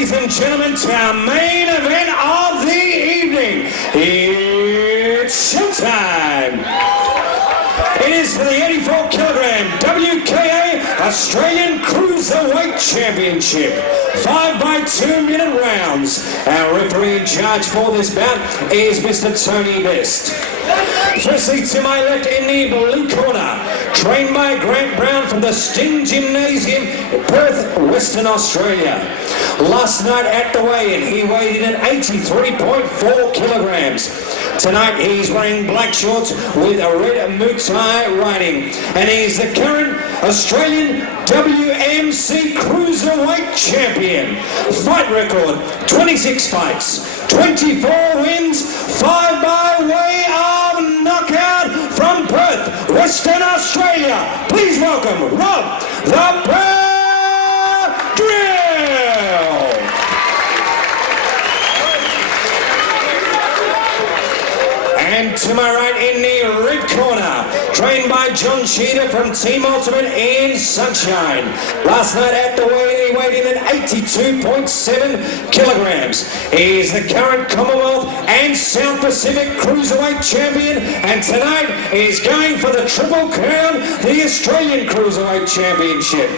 ladies and gentlemen, to our main event of the evening. It's showtime. It is for the 84-kilogram WKA Australian Cruiserweight Championship. 5 by 2 minute rounds. Our referee in charge for this bout is Mr. Tony Best. Firstly, to my left in the blue corner, trained by Grant Brown from the Sting Gymnasium in Perth, Western Australia. Last night at the weigh-in, he weighed in at 83.4 kilograms. Tonight he's wearing black shorts with a red Muay writing, and he's the current Australian WMC Cruiserweight Champion. Fight record, 26 fights, 24 wins, 5 by way of knockout from Perth, Western Australia. Please welcome Rob the Powdrill. And to my right in the red corner, trained by John Cheetah from Team Ultimate in Sunshine. Last night at the weigh-in, he weighed in at 82.7 kilograms. He is the current Commonwealth and South Pacific Cruiserweight Champion, and tonight is going for the Triple Crown, the Australian Cruiserweight Championship.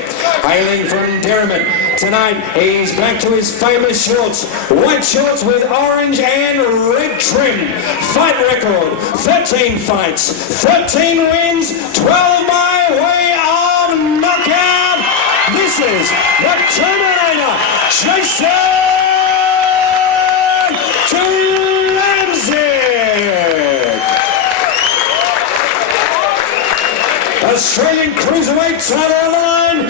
Hailing from Derrimut, tonight he's back to his famous shorts, white shorts with orange and red trim. Fight record, 13 fights, 13 wins, 12 by way of knockout. This is the Terminator, Jason Tramsek. Australian Cruiserweight title on the line.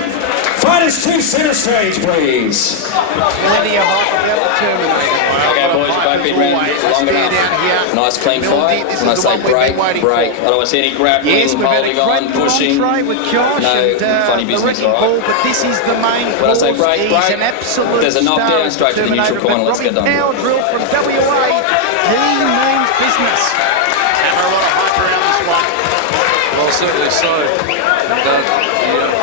Fighters to centre stage, please. Plenty of hype about the Terminator. Okay, boys, you've both been round long enough. Nice clean fight. When I say break, break. I don't want to see any grappling, yes, holding on, pushing. With Josh no funny business, all right? But this is the main when I say break, break, an absolute there's a knockdown straight to the neutral corner. Let's get done. Powdrill from WA. He means business. Hammer, a lot of hype around this one. Well, certainly so. The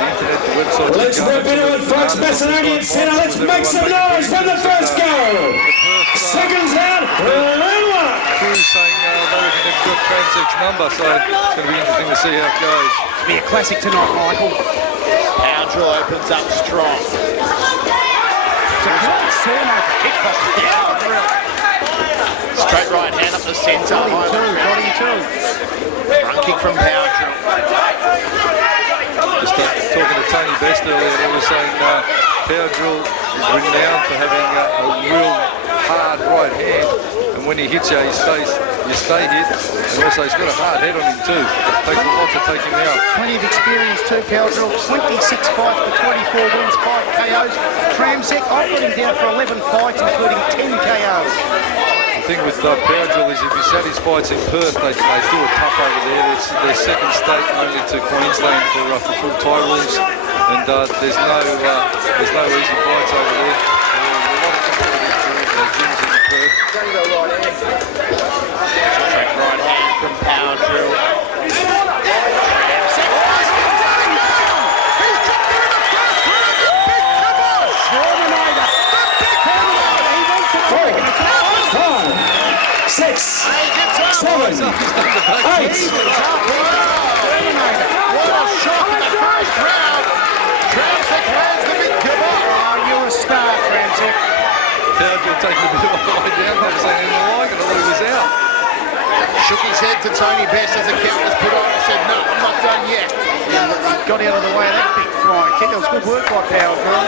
internet, the website. Let's rip into it, folks. Macedonian Centre. Let's make some noise from the first go. Seconds out. Crew's saying they reckon they've got Tramsek's number, so it's going to be interesting to see how it goes. It'll be a classic tonight, Michael. Powdrill opens up strong. Straight right hand up the centre. Body too. Front kick from Powdrill. Just talking to Tony Best earlier, he was saying Powdrill is renowned for having a real hard right hand, and when he hits you, you stay hit, and also he's got a hard head on him too. It takes a lot to take him out. Plenty of experience too, Powdrill. 26 fights for 24 wins, 5 KOs. Tramsek, I've got him down for 11 fights, including 10 KOs. The thing with Powdrill is if he sat his fights in Perth, they do it tough over there. It's their second state only to Queensland for full tie rules, and there's no easy fights over there. There's a lot of competitive gyms in Perth. Straight right hand from Powdrill. Six, 7, 8. What a shot in the first round. Tramsek lands the big kebab. Oh, you're a star, Tramsek. Powdrill taking a bit of a lie down, never saying anything like it, I thought he was out. Shook his head to Tony Best as the count was put on and said, no, I'm not done yet. Got out of the way of that big flying kick. It was good work by Powdrill.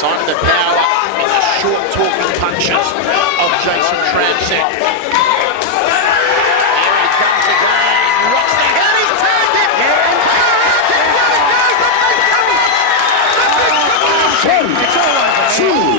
Sign of the power in the short talking punches of Jason Tramsek. There he comes again. Rocks the head. He's turned it. One, 2,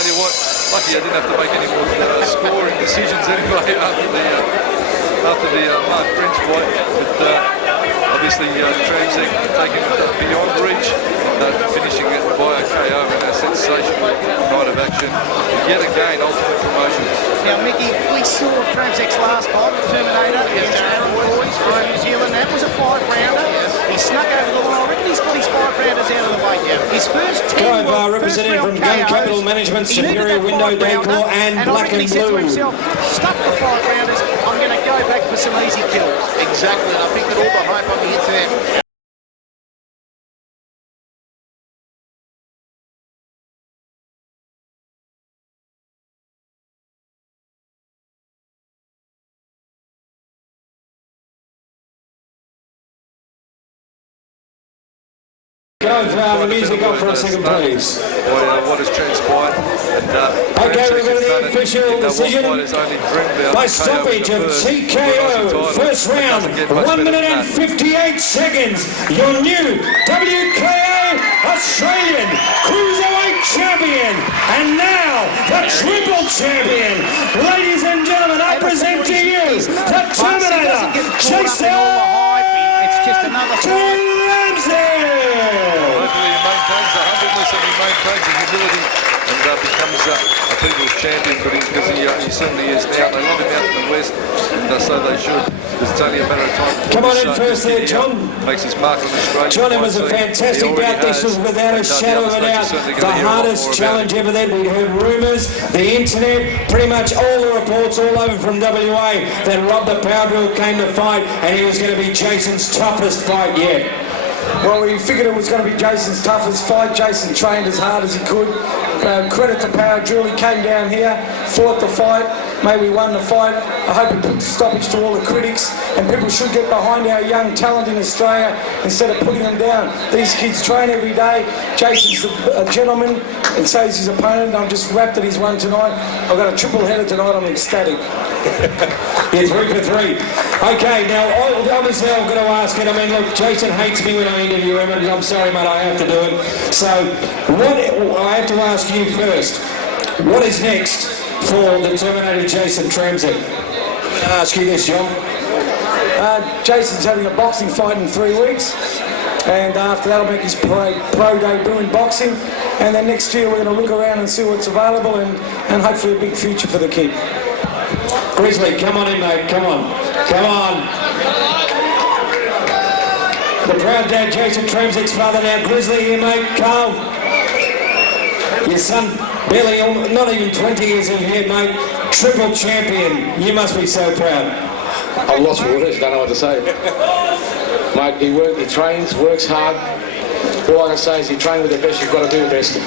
tell you what, lucky I didn't have to make any more scoring decisions anyway after the Mark French fight. But obviously Tramsek taking it beyond reach, finishing it by a KO in a sensational night of action. Yet again, Ultimate Promotions. Now, Mickey, we saw Tramsek's last fight, the Terminator, against Aaron Boyce from New Zealand. That was a 5-rounder. He snuck over the line. I reckon he's got his 5-rounders out of the way now. His first 10 representing from Gun Capital Management, Superior Window, Decor and Black and Blue. He said to himself, stuck the 5-rounders, I'm going to go back for some easy kills. Exactly, and I think that all the hype on the internet. Go for the music up for a second, please. What has transpired. Okay, we've got the official decision by stoppage of TKO. First round, 1 minute and 58 seconds. Your new WKA Australian Cruiserweight Champion. And now, the Triple Champion. Ladies and gentlemen, I present to you the Terminator, Jason Tramsek. Hopefully he maintains the humbleness and he maintains his ability and becomes a people's champion, because he certainly is now. They love him out in the West, and so they should. It's only a matter of time. Come on in first there, John. Makes his mark on Australia. John, it was a fantastic bout. This was without a shadow of a doubt the hardest challenge ever then. We'd heard rumours, the internet, pretty much all the reports all over from WA that Rob the Powdrill came to fight and he was going to be Jason's toughest fight yet. Well, we figured it was going to be Jason's toughest fight. Jason trained as hard as he could. Credit to Powdrill, he came down here, fought the fight, maybe won the fight. I hope he put a stoppage to all the critics, and people should get behind our young talent in Australia instead of putting them down. These kids train every day. Jason's a gentleman, and so is his opponent. I'm just wrapped that he's won tonight. I've got a triple header tonight, I'm ecstatic. Yeah, 3 for 3. Okay, now obviously I'm going to ask it. I mean, look, Jason hates me when I interview him, and I'm sorry, mate, I have to do it. So, I have to ask you first. What is next for the Terminator Jason Tramsek? I'm going to ask you this, John. Jason's having a boxing fight in 3 weeks, and after that I'll make his pro debut in boxing, and then next year we're going to look around and see what's available, and hopefully a big future for the kid. Grizzly, come on in, mate, come on. Come on. The proud dad, Jason Tramsek's father now. Grizzly here, mate. Carl. Your son, barely, not even 20 years of here, mate. Triple champion. You must be so proud. I'm lost for words, don't know what to say. Mate, he trains, works hard. All I can say is he trains with the best, you've got to do the best.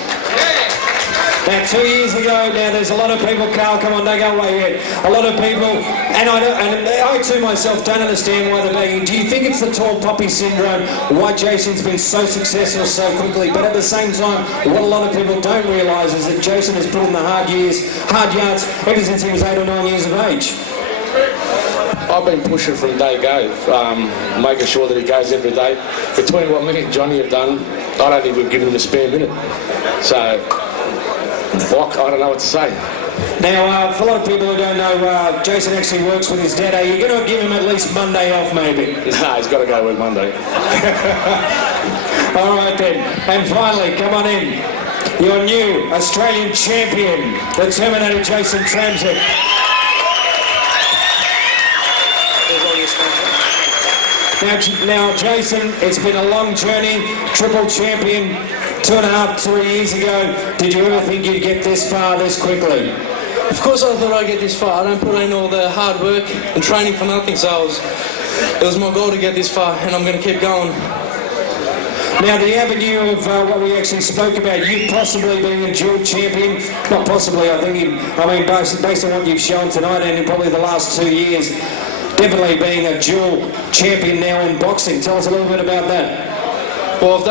Now, 2 years ago, now there's a lot of people, Carl, come on, don't go away yet. A lot of people, and I too myself don't understand why they're begging. Do you think it's the tall poppy syndrome, why Jason's been so successful so quickly? But at the same time, what a lot of people don't realise is that Jason has put in the hard yards, ever since he was 8 or 9 years of age. I've been pushing from day go, making sure that he goes every day. Between what me and Johnny have done, I don't think we've given him a spare minute. So, I don't know what to say. Now, for a lot of people who don't know, Jason actually works with his dad. Are you going to give him at least Monday off, maybe? No, he's got to go work Monday. All right, then. And finally, come on in. Your new Australian champion, the Terminator Jason Tramsek. Now, Jason, it's been a long journey, triple champion, 2.5, 3 years ago. Did you ever think you'd get this far this quickly? Of course I thought I'd get this far. I don't put in all the hard work and training for nothing, so it was my goal to get this far, and I'm going to keep going. Now, the avenue of what we actually spoke about, you possibly being a dual champion, not possibly, I think, based on what you've shown tonight and in probably the last 2 years, definitely being a dual champion now in boxing. Tell us a little bit about that. Well, I've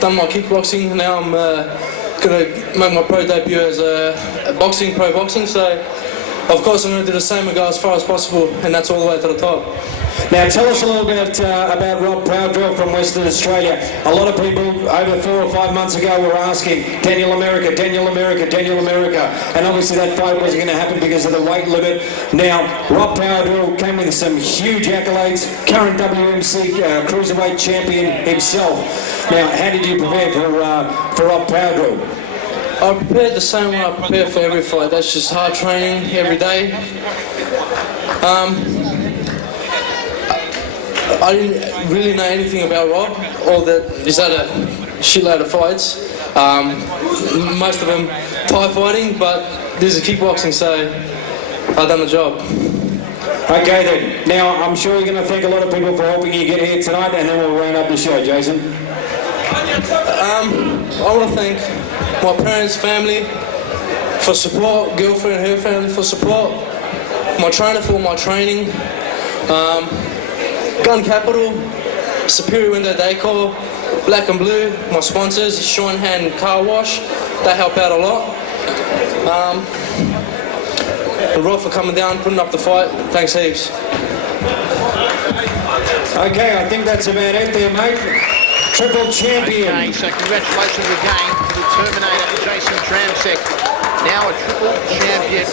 done my kickboxing, now I'm going to make my pro debut as a pro boxing, so of course I'm going to do the same and go as far as possible, and that's all the way to the top. Now tell us a little bit about Rob Powdrill from Western Australia. A lot of people over 4 or 5 months ago were asking, Daniel America, Daniel America, Daniel America. And obviously that fight wasn't going to happen because of the weight limit. Now, Rob Powdrill came with some huge accolades, current WMC Cruiserweight champion himself. Now, how did you prepare for Rob Powdrill? I prepared the same way I prepare for every fight. That's just hard training every day. I didn't really know anything about Rob, or that he's had a shitload of fights. Most of them Thai fighting, but this is kickboxing, so I've done the job. Okay then. Now, I'm sure you're going to thank a lot of people for helping you get here tonight, and then we'll round up the show, Jason. I want to thank my parents, family for support, girlfriend, her family for support, my trainer for my training, Gun Capital, Superior Window Decor, Black and Blue, my sponsors, Sean Hand Car Wash, they help out a lot. And Rob for coming down, putting up the fight, thanks heaps. Okay, I think that's about it there, mate. Triple champion. Okay, so congratulations again to the Terminator, Jason Tramsek. Now a triple champion.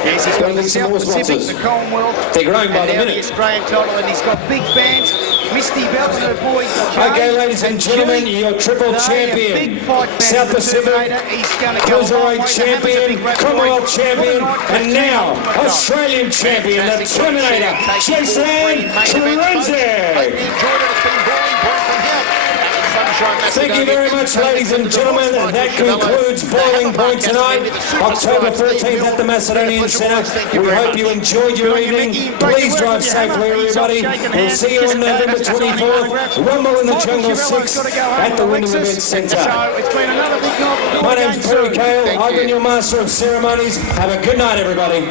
Yes, he's got the South Pacific, the Commonwealth, they're growing by the and now minute. the Australian title, and he's got big fans. Misty Belt and her boy Jay. Okay, ladies and gentlemen, your triple champion, South Pacific, Cruiserweight champion, Commonwealth champion, and now Australian champion, the Terminator, Jason Tramsek. Thank you very much, ladies and gentlemen. That concludes Boiling Point tonight, October 14th at the Macedonian Centre. We hope you enjoyed your evening. Please drive safely, everybody. We'll see you on November 24th, Rumble in the Jungle 6 at the Wyndham Events Centre. My name's Perry Cale. I've been your Master of Ceremonies. Have a good night, everybody.